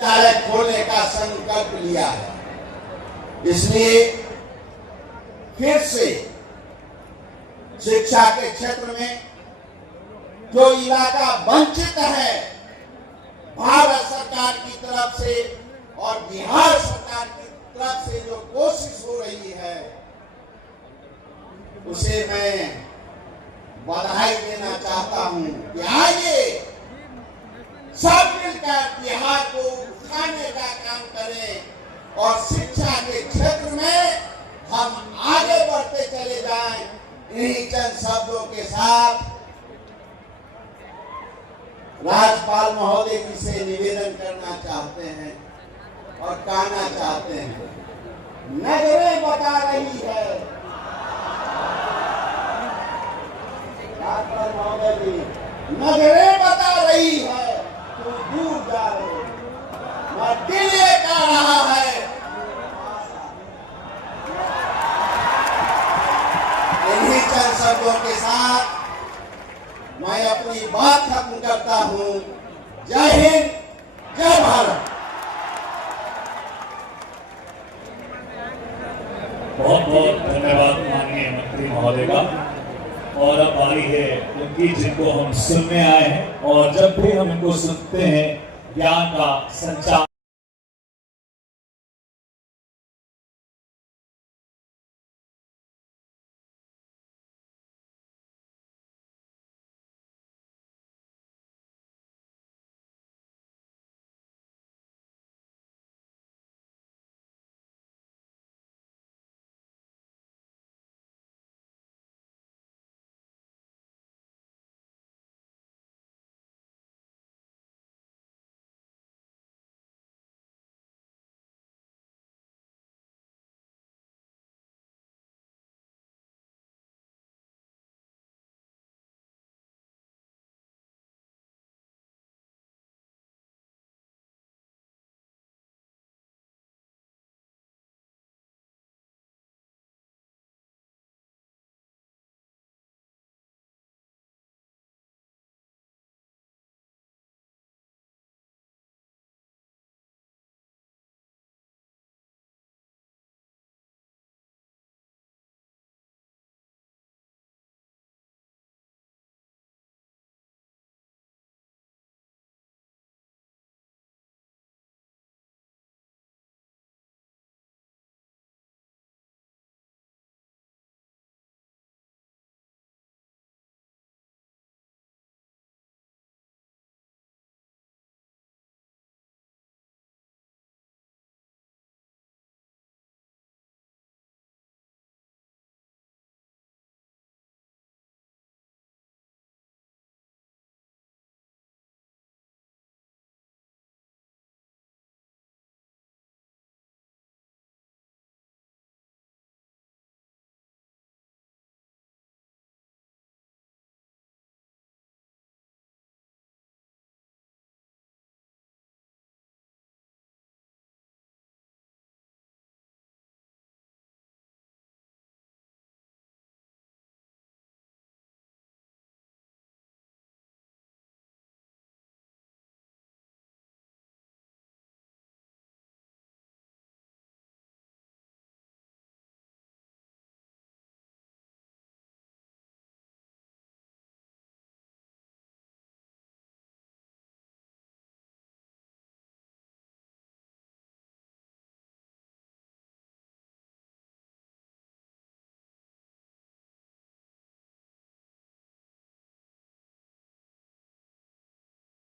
विद्यालय खोलने का संकल्प लिया है। इसलिए फिर से शिक्षा के क्षेत्र में जो इलाका वंचित है, भारत सरकार की तरफ से और बिहार सरकार की तरफ से जो कोशिश हो रही है, उसे मैं बधाई देना चाहता हूं कि आइए सब मिलकर बिहार को उठाने का काम करें और शिक्षा के क्षेत्र में हम आगे बढ़ते चले जाएं। इन्हीं चंद शब्दों के साथ राज्यपाल महोदय जी से निवेदन करना चाहते हैं और कहना चाहते हैं, नजरें बता रही है, राज्यपाल महोदय जी नजरें बता रही है, तुम दूर जा रहे हो, मैं दिल ये कह रहा है। इन्हीं चंद शब्दों के साथ मैं अपनी बात खत्म करता हूं। जय हिंद, जय भारत। बहुत बहुत धन्यवाद माननीय मंत्री महोदय का। और अब बारी है उनकी जिनको हम सुनने आए हैं, और जब भी हम इनको सुनते हैं ज्ञान का संचार